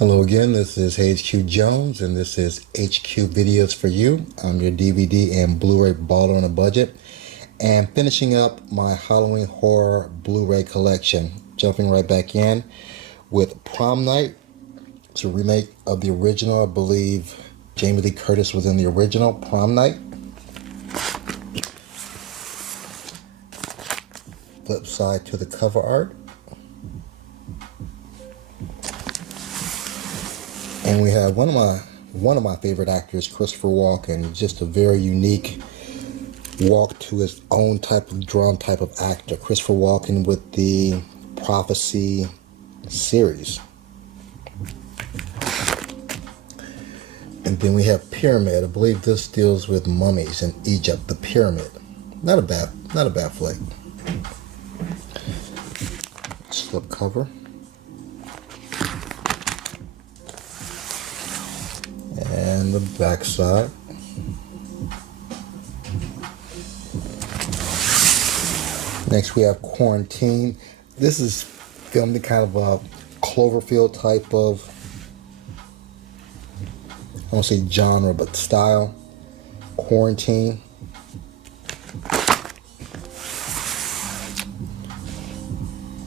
Hello again, this is HQ Jones, and this is HQ Videos for You. I'm your DVD and Blu-ray baller on a budget, and finishing up my Halloween horror Blu-ray collection. Jumping right back in with Prom Night. It's a remake of the original. I believe Jamie Lee Curtis was in the original Prom Night. Flip side to the cover art. And we have one of my favorite actors, Christopher Walken. Just a very unique walk to his own type of drawn type of actor. Christopher Walken with the Prophecy series. And then we have Pyramid. I believe this deals with mummies in Egypt. The Pyramid. Not a bad flick. Slip cover. And the back side. Next we have Quarantine. This is filmed in kind of a Cloverfield type of, I won't say genre, but style. Quarantine.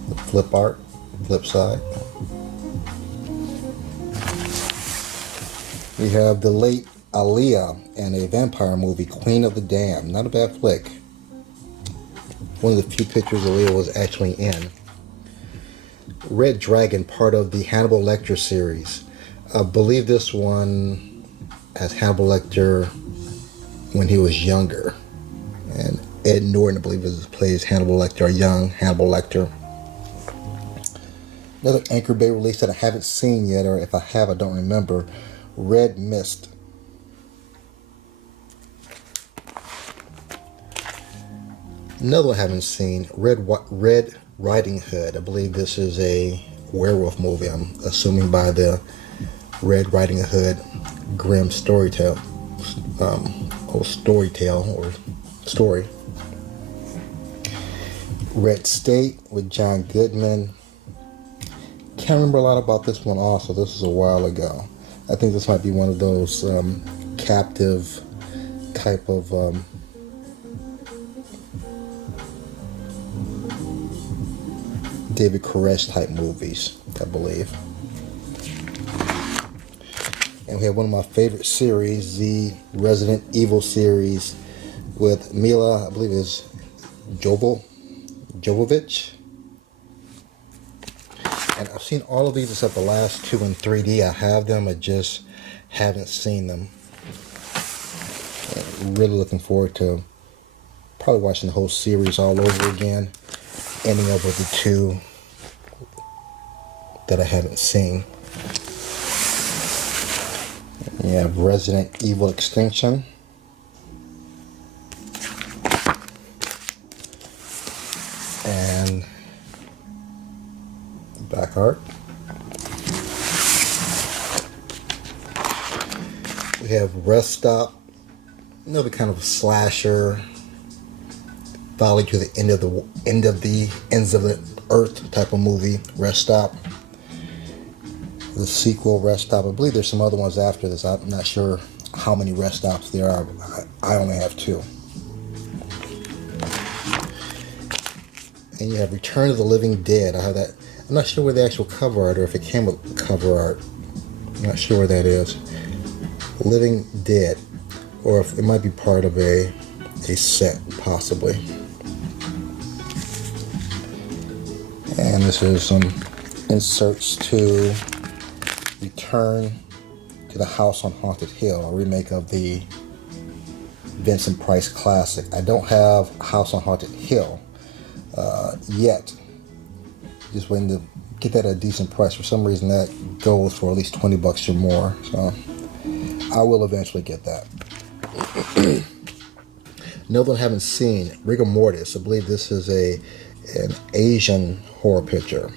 The flip art, flip side. We have the late Aaliyah and a vampire movie, Queen of the Damned. Not a bad flick. One of the few pictures Aaliyah was actually in. Red Dragon, part of the Hannibal Lecter series. I believe this one has Hannibal Lecter when he was younger. And Ed Norton, I believe, plays Hannibal Lecter, a young Hannibal Lecter. Another Anchor Bay release that I haven't seen yet, or if I have, I don't remember. Red Mist. Another one I haven't seen, Red Riding Hood. I believe this is a werewolf movie. I'm assuming by the Red Riding Hood grim story. Red State with John Goodman. Can't remember a lot about this one also. This was a while ago. I think this might be one of those captive type of David Koresh type movies, I believe. And we have one of my favorite series, the Resident Evil series with Mila, I believe it is Jovovich. And I've seen all of these except the last two in 3D. I have them, I just haven't seen them. I'm really looking forward to probably watching the whole series all over again, ending up with the two that I haven't seen. You have Resident Evil Extinction. And back art. We have Rest Stop, another kind of slasher, volley to the ends of the earth type of movie. Rest Stop. The sequel, Rest Stop. I believe there's some other ones after this. I'm not sure how many Rest Stops there are. I only have two. And you have Return of the Living Dead. I have that. I'm not sure where the actual cover art, or if it came with cover art. I'm not sure where that is. Living Dead, or if it might be part of a set, possibly. And this is some inserts to Return to the House on Haunted Hill, a remake of the Vincent Price classic. I don't have House on Haunted Hill yet. Just waiting to get that at a decent price. For some reason that goes for at least $20 or more. So I will eventually get that. Another one I haven't seen, Rigor Mortis. I believe this is an Asian horror picture.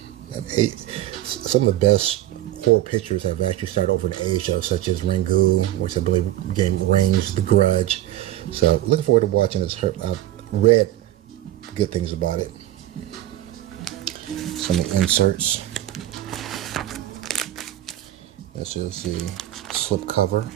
Some of the best horror pictures have actually started over in Asia, such as Ringu, which I believe game Rings, The Grudge. So looking forward to watching this. I've read good things about it. Some inserts. This is the slip cover.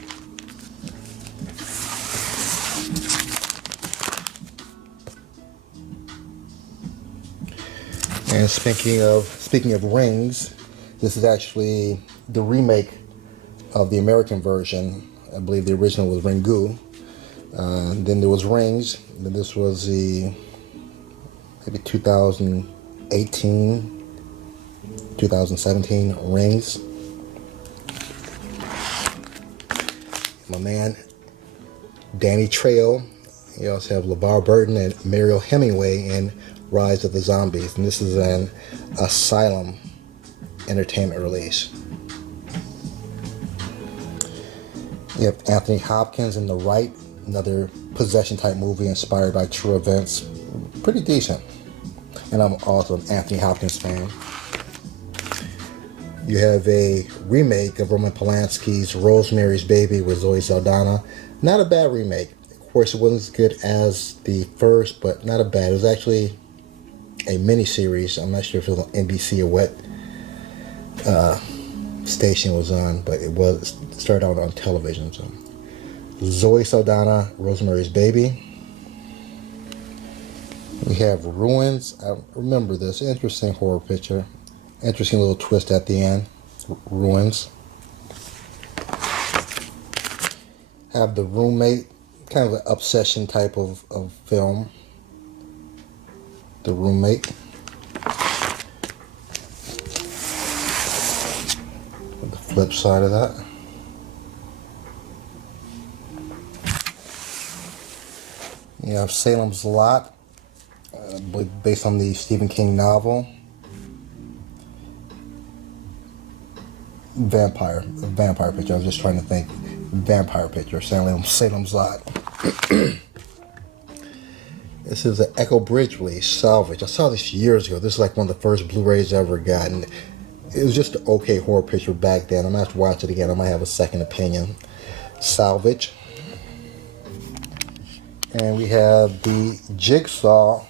And speaking of rings, this is actually the remake of the American version. I believe the original was Ringu. Then there was Rings. Then this was the maybe 2018, 2017 Rings. My man Danny Trejo. You also have LeVar Burton and Mariel Hemingway in Rise of the Zombies. And this is an Asylum Entertainment release. You have Anthony Hopkins in The Right, another possession type movie inspired by true events. Pretty decent. And I'm also an Anthony Hopkins fan. You have a remake of Roman Polanski's Rosemary's Baby with Zoe Saldana. Not a bad remake. Of course, it wasn't as good as the first, but not a bad. It was actually a mini-series. I'm not sure if it was on NBC or what station it was on, but it started out on television. So, Zoe Saldana, Rosemary's Baby. We have Ruins. I remember this. Interesting horror picture. Interesting little twist at the end. Ruins. Have The Roommate. Kind of an obsession type of film. The Roommate. The flip side of that. You have Salem's Lot, based on the Stephen King novel. Vampire picture. I was just trying to think. Vampire picture. Salem's Lot. This is an Echo Bridge release, Salvage. I saw this years ago. This is like one of the first Blu-rays I ever gotten. It was just an okay horror picture back then. I'm going to have to watch it again. I might have a second opinion. Salvage. And we have the Jigsaw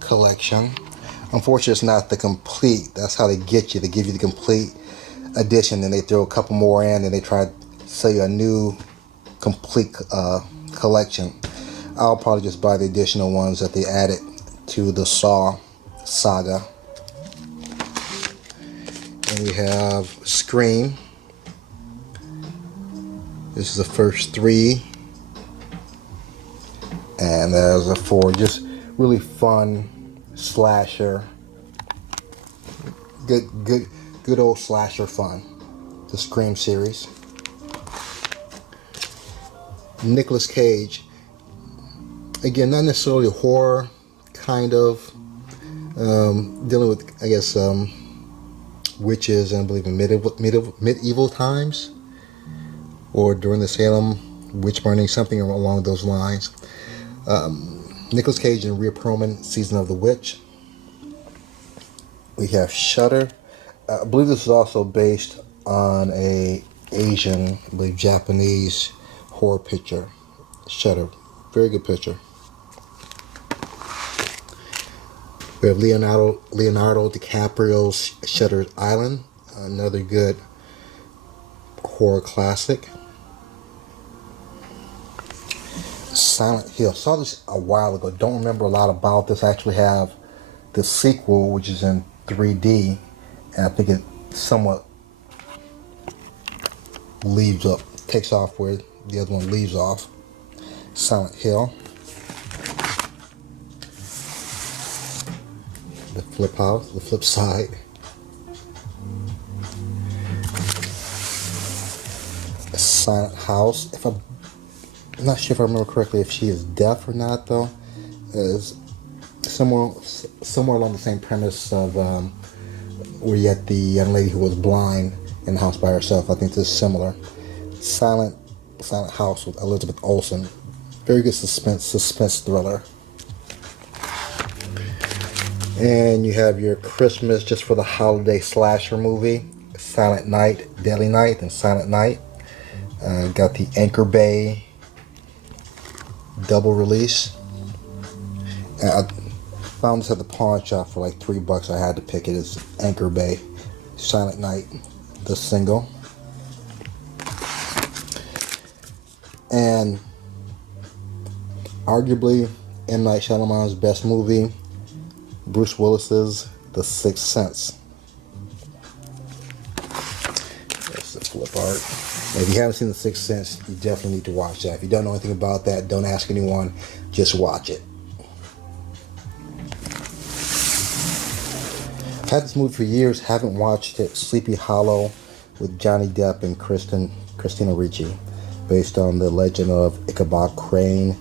collection. Unfortunately, it's not the complete. That's how they get you. They give you the complete edition, then they throw a couple more in, and they try to sell you a new complete collection. I'll probably just buy the additional ones that they added to the Saw Saga. And we have Scream. This is the first three. And there's a four. Just really fun slasher. Good old slasher fun. The Scream series. Nicolas Cage. Again, not necessarily a horror, kind of. Dealing with, I guess, witches, and I believe in medieval times. Or during the Salem witch burning, something along those lines. Nicolas Cage and Rhea Perlman, Season of the Witch. We have Shudder. I believe this is also based on a Asian, I believe Japanese horror picture. Shudder. Very good picture. We have Leonardo DiCaprio's Shutter Island. Another good horror classic. Silent Hill. Saw this a while ago. Don't remember a lot about this. I actually have the sequel, which is in 3D, and I think it somewhat takes off where the other one leaves off. Silent Hill. The flip side. A Silent House. I'm not sure if I remember correctly if she is deaf or not, though. It's somewhere along the same premise of where you had the young lady who was blind in the house by herself. I think this is similar. Silent House with Elizabeth Olsen. Very good suspense thriller. And you have your Christmas just for the holiday slasher movie. Silent Night, Deadly Night, and Silent Night. Got the Anchor Bay double release. And I found this at the pawn shop for like $3. I had to pick it. It's Anchor Bay, Silent Night. the single. And arguably M. Night Shyamalan's best movie, Bruce Willis's The Sixth Sense. That's the flip art. If you haven't seen The Sixth Sense, you definitely need to watch that. If you don't know anything about that, don't ask anyone, just watch it. I've had this movie for years, haven't watched it. Sleepy Hollow with Johnny Depp and Christina Ricci, based on the legend of Ichabod Crane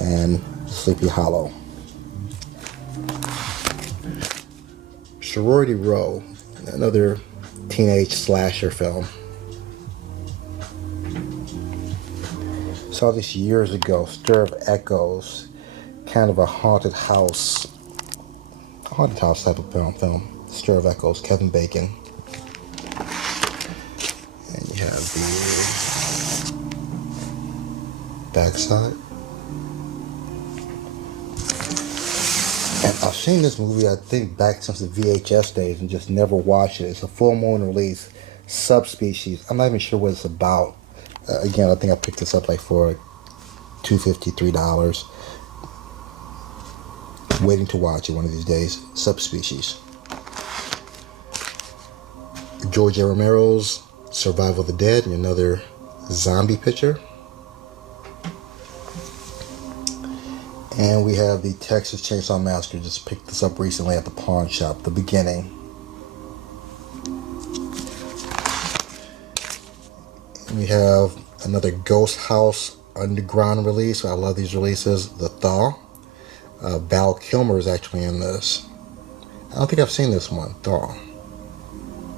and Sleepy Hollow. Sorority Row, another teenage slasher film. Saw this years ago. Stir of Echoes, kind of a haunted house type of film. Stir of Echoes, Kevin Bacon. And you have the backside. And I've seen this movie, I think, back since the VHS days and just never watched it. It's a full moon release, Subspecies. I'm not even sure what it's about. Again, I think I picked this up like for $2.50, $3. Waiting to watch it one of these days. Subspecies. George A. Romero's Survival of the Dead, another zombie picture. And we have the Texas Chainsaw Massacre. Just picked this up recently at the pawn shop. The beginning. And we have another Ghost House Underground release. I love these releases. The Thaw. Val Kilmer is actually in this. I don't think I've seen this one, Thaw.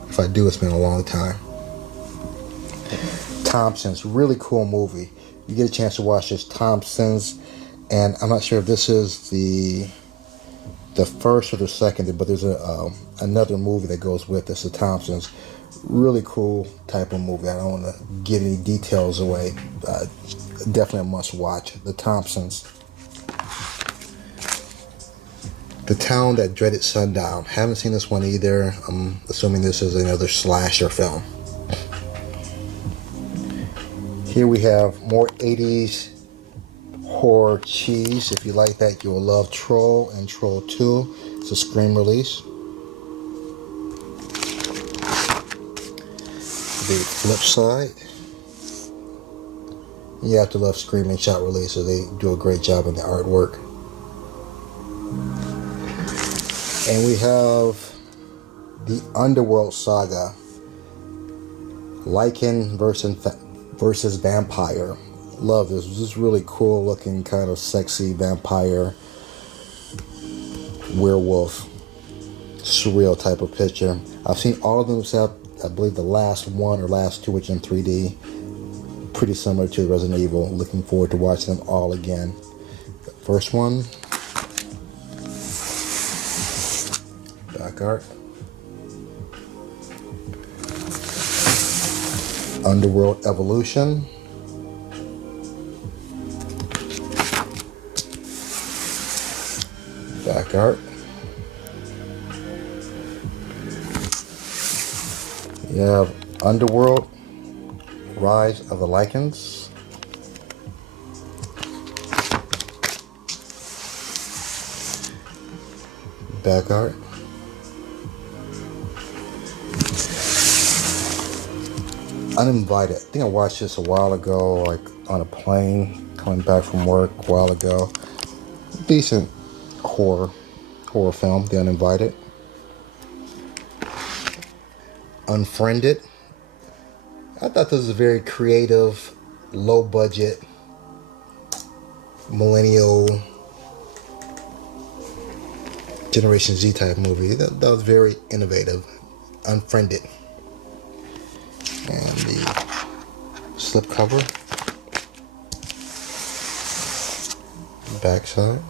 If I do, it's been a long time. Thompsons, really cool movie. You get a chance to watch this, Thompsons, and I'm not sure if this is the first or the second, but there's another movie that goes with this, the Thompsons. Really cool type of movie. I don't want to give any details away. Definitely a must watch. The Thompsons. The Town That Dreaded Sundown. Haven't seen this one either. I'm assuming this is another slasher film. Here we have more 80s horror cheese. If you like that, you will love Troll and Troll 2. It's a Scream release. The flip side. You have to love Scream and Shout releases. They do a great job in the artwork. And we have the Underworld Saga. Lycan versus Vampire. Love this. This is really cool looking, kind of sexy vampire, werewolf, surreal type of picture. I've seen all of them except, I believe, the last one or last two, which in 3D. Pretty similar to Resident Evil. Looking forward to watching them all again. The first one. Back art. Underworld Evolution. Back art. You have Underworld, Rise of the Lycans. Back art. Uninvited. I think I watched this a while ago, like on a plane, coming back from work a while ago. Decent horror film, The Uninvited. Unfriended. I thought this was a very creative, low budget, millennial, Generation Z type movie. That was very innovative. Unfriended. And the slip cover. Backside.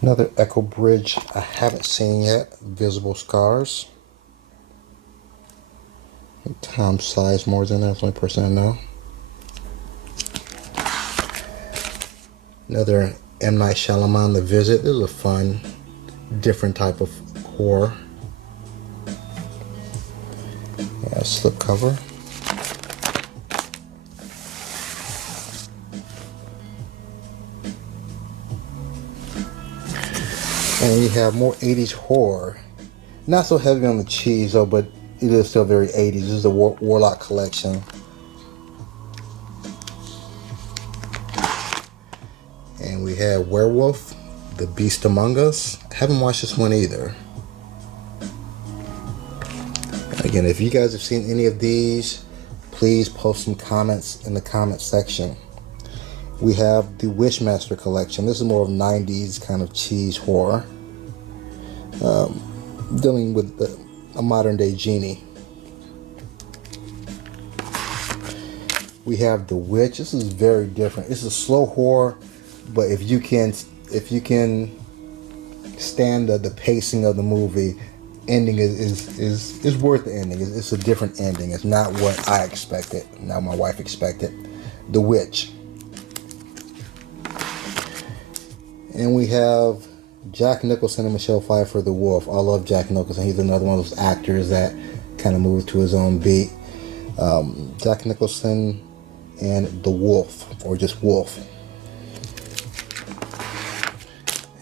Another Echo Bridge I haven't seen yet. Visible Scars. Tom Sizemore's in there. That's the only person I know. Another M. Night Shyamalan, The Visit. This is a fun different type of horror. Yeah, slip cover. And we have more 80s horror. Not so heavy on the cheese though, but it is still very 80s. This is the Warlock collection. And we have Werewolf, The Beast Among Us. I haven't watched this one either. Again, if you guys have seen any of these, please post some comments in the comment section. We have the Wishmaster collection. This is more of 90s kind of cheese horror. Dealing with a modern day genie. We have The Witch. This is very different. This is slow horror, but if you can stand the pacing of the movie, ending is worth the ending. It's a different ending. It's not what I expected, not my wife expected. The Witch. And we have Jack Nicholson and Michelle Pfeiffer, The Wolf. I love Jack Nicholson. He's another one of those actors that kind of moved to his own beat. Jack Nicholson and The Wolf, or just Wolf.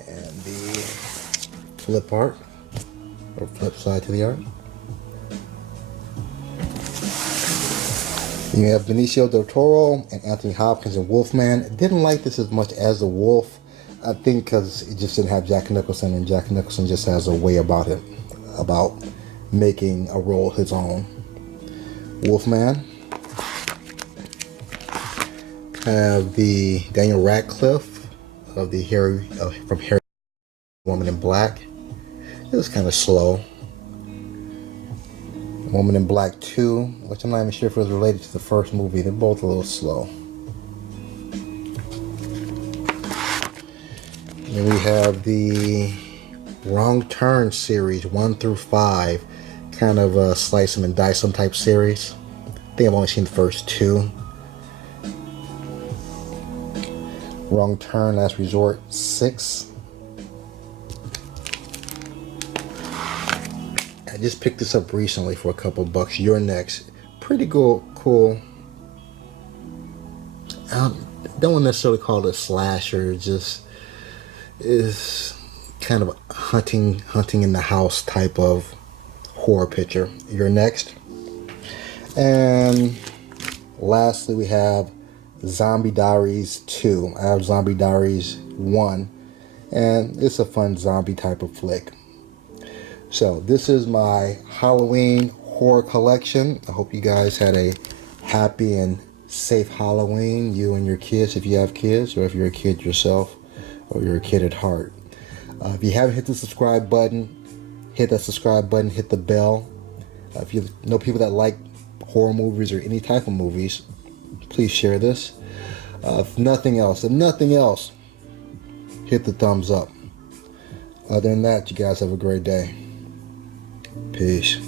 And the flip art, or flip side to the art. You have Benicio del Toro and Anthony Hopkins and Wolfman. Didn't like this as much as The Wolf. I think because it just didn't have Jack Nicholson, and Jack Nicholson just has a way about him, about making a role his own. Wolfman. Have the Daniel Radcliffe of the from Harry Woman in Black. It was kind of slow. Woman in Black 2, which I'm not even sure if it was related to the first movie. They're both a little slow. Then we have the Wrong Turn series 1 through 5, kind of a slice them and dice them type series. I think I've only seen the first 2. Wrong Turn, Last Resort 6. I just picked this up recently for a couple bucks. You're Next. Pretty cool. I don't necessarily call it a slasher. Just is kind of a hunting in the house type of horror picture. You're Next. And lastly, we have Zombie Diaries 2. I have Zombie Diaries 1, and it's a fun zombie type of flick. So this is my Halloween horror collection. I hope you guys had a happy and safe Halloween, you and your kids, if you have kids, or if you're a kid yourself, or you're a kid at heart. If you haven't hit the subscribe button, hit that subscribe button, hit the bell. If you know people that like horror movies or any type of movies, please share this. If nothing else, hit the thumbs up. Other than that, you guys have a great day. Peace.